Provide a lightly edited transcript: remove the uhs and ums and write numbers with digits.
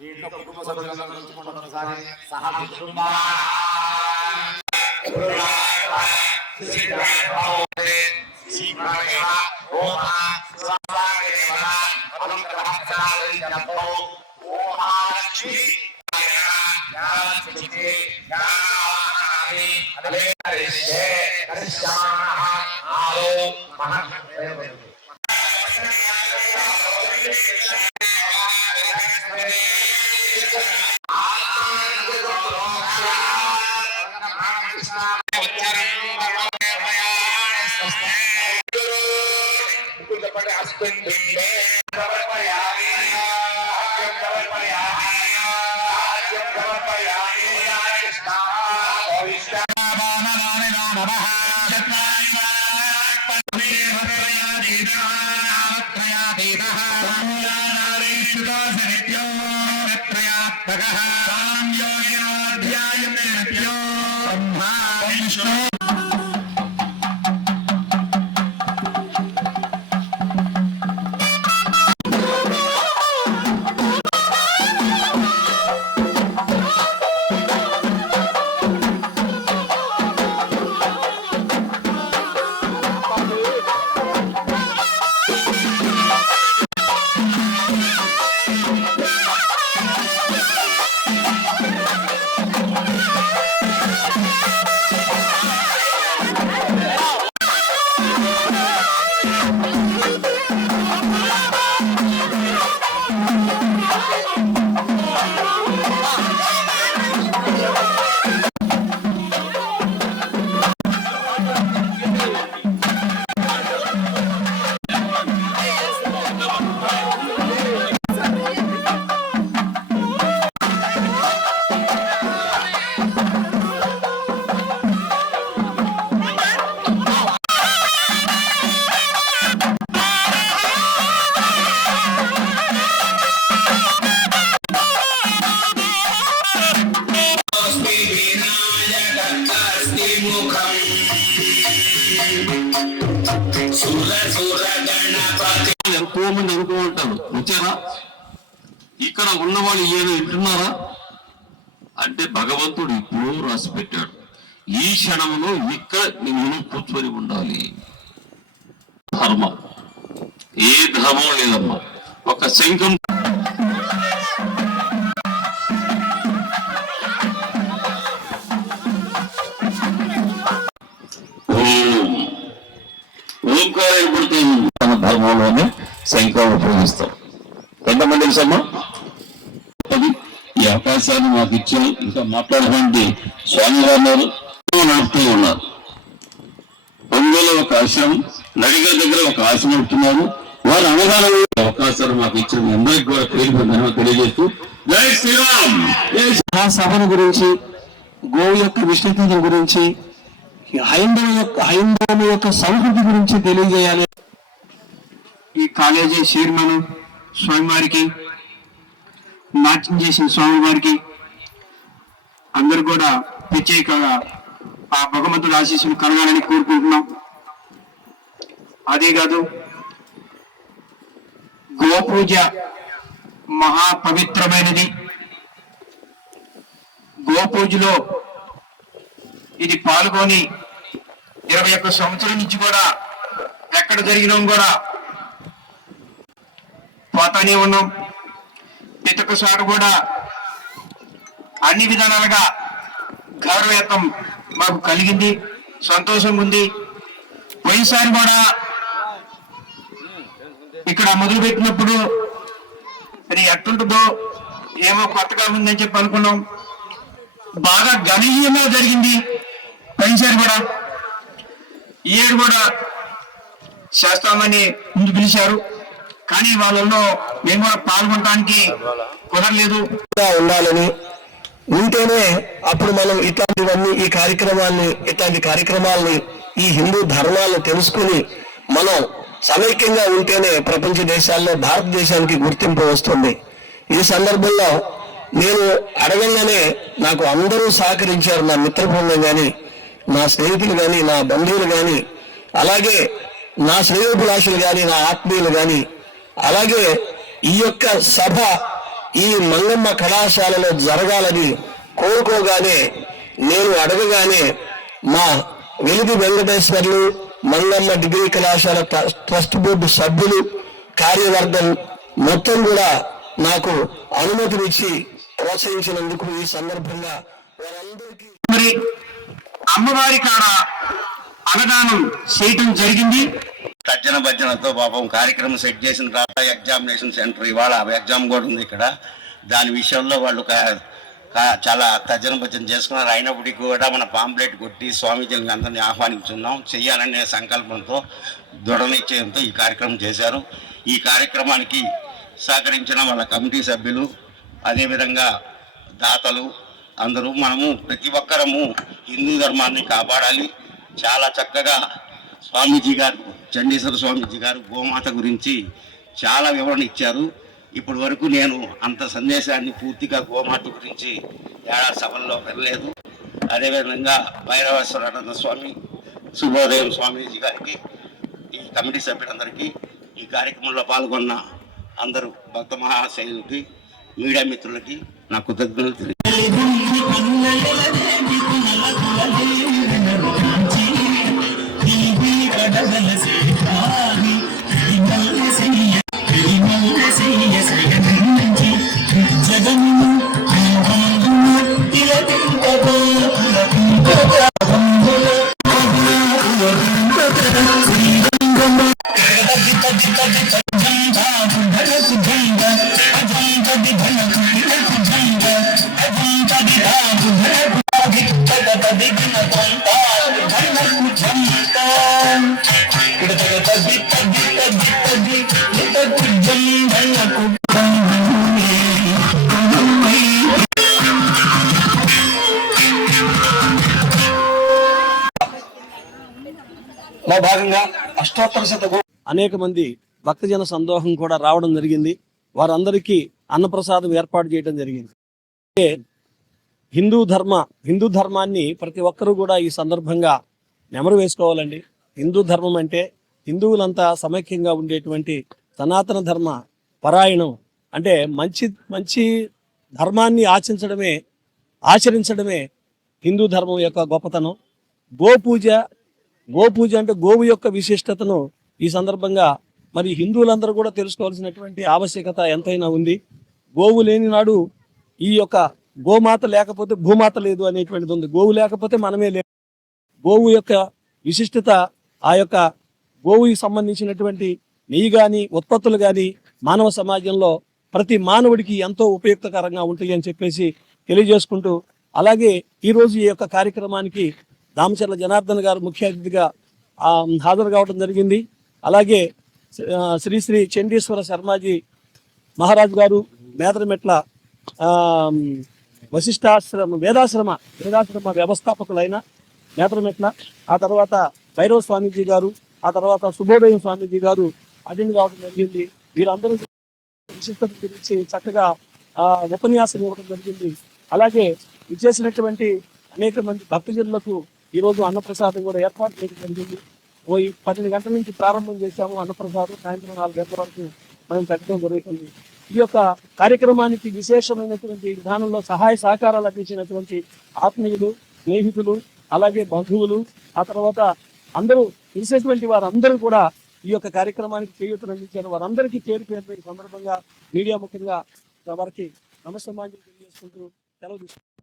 వీటిలో కుటుంబ సభ్యులందరూ ఉంచుకుంటాం ఒకసారి సహా ఎంతో మంది అనుకో ఉంటారు. వచ్చారా? ఇక్కడ ఉన్నవాళ్ళు ఏదో వింటున్నారా అంటే భగవంతుడు ఇప్పుడు రాసి పెట్టాడు. ఈ క్షణంలో ఇక్కడ నేను కూర్చొని ఉండాలి. ధర్మం ఏ ధర్మం లేదమ్మా. ఒక శంఖం ఓంకారం ఎప్పుడుతుంది మన ధర్మంలోనే శంఖం ఉపయోగిస్తాం. ఎంతమంది తెలుసమ్మా? ఈ అవకాశాన్ని మాకు ఇచ్చారు. ఇంకా మాట్లాడడానికి స్వామివారు నడుపుతూ ఉన్నారు. ఒంగోలు ఒక ఆశ్రమం, నడిగర్ దగ్గర ఒక ఆశ్రమం నడుపుతున్నారు. వారు అవగాహన అవకాశాలు మాకు ఇచ్చిన అందరికి కూడా పేరు తెలియజేస్తూ జై శ్రీరామ్. సభను గురించి, గోవు యొక్క విస్తృతి గురించి, హైందవం యొక్క సంస్కృతి గురించి తెలియజేయాలి. ఈ కాలేజీ చైర్మన్ స్వామివారికి, నాట్యం చేసిన స్వామివారికి అందరూ కూడా ప్రత్యేకంగా ఆ భగవంతుడు ఆశీస్సులు కలగాలని కోరుకుంటున్నాం. అదే కాదు, గోపూజ మహా పవిత్రమైనది. గోపూజలో ఇది పాల్గొని 21 సంవత్సరం నుంచి కూడా ఎక్కడ జరిగినా కూడా పోతానే ఉన్నాం. ప్రతి ఒక్కసారి కూడా అన్ని విధానాలుగా గౌరవయుతం మాకు కలిగింది, సంతోషంగా ఉంది. పోయినసారి కూడా ఇక్కడ మొదలు పెట్టినప్పుడు అది ఎట్టుంటుందో ఏమో కొత్తగా ఉందని చెప్పి అనుకున్నాం. బాగా గణనీయంగా జరిగింది పోయినసారి కూడా. ఈ ఏడు కూడా చేస్తామని ముందు పిలిచారు, కానీ వాళ్ళలో మేము కూడా పాల్గొనడానికి కుదరలేదు. ఉండాలని ఉంటేనే అప్పుడు మనం ఇట్లాంటి కార్యక్రమాల్ని ఈ హిందూ ధర్మాలను తెలుసుకుని మనం సమైక్యంగా ఉంటేనే ప్రపంచ దేశాల్లో భారతదేశానికి గుర్తింపు వస్తుంది. ఈ సందర్భంలో నేను అడగంగానే నాకు అందరూ సహకరించారు. నా మిత్ర బృందం కానీ, నా స్నేహితులు కానీ, నా బంధువులు కానీ, అలాగే నా శ్రేయోభిలాషులు కానీ, నా ఆత్మీయులు కానీ, అలాగే ఈ యొక్క సభ ఈ మంగమ్మ కళాశాలలో జరగాలని కోరుకోగానే, నేను అడగగానే మా వెలుగు వెంకటేశ్వర్లు మంగమ్మ డిగ్రీ కళాశాల ట్రస్ట్ బోర్డు సభ్యులు, కార్యవర్గం మొత్తం కూడా నాకు అనుమతినిచ్చి ప్రోత్సహించినందుకు ఈ సందర్భంగా వారందరికీ మరి అమ్మవారి కాడ అన్నదానం చేయటం జరిగింది. తర్జన భర్జనతో పాపం కార్యక్రమం సెట్ చేసిన తర్వాత ఎగ్జామినేషన్ సెంటర్ ఇవాళ ఎగ్జామ్ కూడా ఉంది ఇక్కడ. దాని విషయంలో వాళ్ళు చాలా తర్జన భర్జన చేసుకున్నారు. అయినప్పటికీ కూడా మన పాంప్లెట్ కొట్టి స్వామీజీని అందరినీ ఆహ్వానించున్నాం. చెయ్యాలనే సంకల్పంతో దృఢ నిశ్చయంతో ఈ కార్యక్రమం చేశారు. ఈ కార్యక్రమానికి సహకరించిన వాళ్ళ కమిటీ సభ్యులు, అదేవిధంగా దాతలు అందరూ, మనము ప్రతి ఒక్కరము హిందూ ధర్మాన్ని కాపాడాలి. చాలా చక్కగా స్వామీజీ గారు, చండీశ్వర స్వామీజీ గారు గోమాత గురించి చాలా వివరణ ఇచ్చారు. ఇప్పటి వరకు నేను అంత సందేశాన్ని పూర్తిగా గోమాత గురించి ఏడాది సభల్లో వినలేదు. అదేవిధంగా భైరవేశ్వరానంద స్వామి, శుభోదయం స్వామీజీ గారికి, ఈ కమిటీ సభ్యులందరికీ, ఈ కార్యక్రమంలో పాల్గొన్న అందరూ భక్త మహాశైలుకి, మీడియా మిత్రులకి నా కృతజ్ఞతలు తెలియజేస్తున్నాను. మా భాగంగా అష్టోత్తర శత అనేక మంది భక్తజన సందోహం కూడా రావడం జరిగింది. వారందరికీ అన్నప్రసాదం ఏర్పాటు చేయడం జరిగింది. హిందూ ధర్మాన్ని ప్రతి ఒక్కరూ కూడా ఈ సందర్భంగా నెమరు వేసుకోవాలండి. హిందూ ధర్మం అంటే హిందువులంతా సమైక్యంగా ఉండేటువంటి సనాతన ధర్మ పరాయణం. అంటే మంచి ధర్మాన్ని ఆచరించడమే హిందూ ధర్మం యొక్క గొప్పతనం. గోపూజ అంటే గోవు యొక్క విశిష్టతను ఈ సందర్భంగా మరి హిందువులందరూ కూడా తెలుసుకోవాల్సినటువంటి ఆవశ్యకత ఎంతైనా ఉంది. గోవు లేని నాడు ఈ యొక్క గోమాత లేకపోతే భూమాత లేదు అనేటువంటిది ఉంది. గోవు లేకపోతే మనమే లేదు. గోవు యొక్క విశిష్టత, ఆ యొక్క గోవుకి సంబంధించినటువంటి నెయ్యి కానీ ఉత్పత్తులు కానీ మానవ సమాజంలో ప్రతి మానవుడికి ఎంతో ఉపయుక్తకరంగా ఉంటాయి అని చెప్పేసి తెలియజేసుకుంటూ, అలాగే ఈరోజు ఈ యొక్క కార్యక్రమానికి దామచర్ల జనార్దన్ గారు ముఖ్య అతిథిగా హాజరు కావడం జరిగింది. అలాగే శ్రీ శ్రీ చండీశ్వర శర్మాజీ మహారాజు గారు, మేదరమెట్ల వేదాశ్రమ వ్యవస్థాపకులైన మేదరమెట్ల, ఆ తర్వాత భైరవ స్వామీజీ గారు, ఆ తర్వాత శుభోదయం స్వామీజీ గారు అటెండ్ కావడం జరిగింది. వీరందరూ విశిష్టత గురించి చక్కగా ఉపన్యాసం ఇవ్వడం జరిగింది. అలాగే ఇచ్చేసినటువంటి అనేక మంది భక్తజనులకు ఈరోజు అన్నప్రసాదం కూడా ఏర్పాటు చేయడం జరిగింది. 12 గంటల నుంచి ప్రారంభం చేశాము. అన్నప్రసాదం సాయంత్రం 4 గంటల వరకు మనం పెట్టడం జరుగుతుంది. ఈ యొక్క కార్యక్రమానికి విశేషమైనటువంటి విధానంలో సహాయ సహకారాలు అందించినటువంటి ఆత్మీయులు, స్నేహితులు, అలాగే బంధువులు, ఆ తర్వాత అందరూ తెలిసినటువంటి వారందరూ కూడా ఈ యొక్క కార్యక్రమానికి చేయూతను అందించారు. వారందరికీ పేరు ఈ సందర్భంగా మీడియా ముఖ్యంగా వారికి నమస్కారం తెలియజేసుకుంటూ సెలవు తీసుకుంటారు.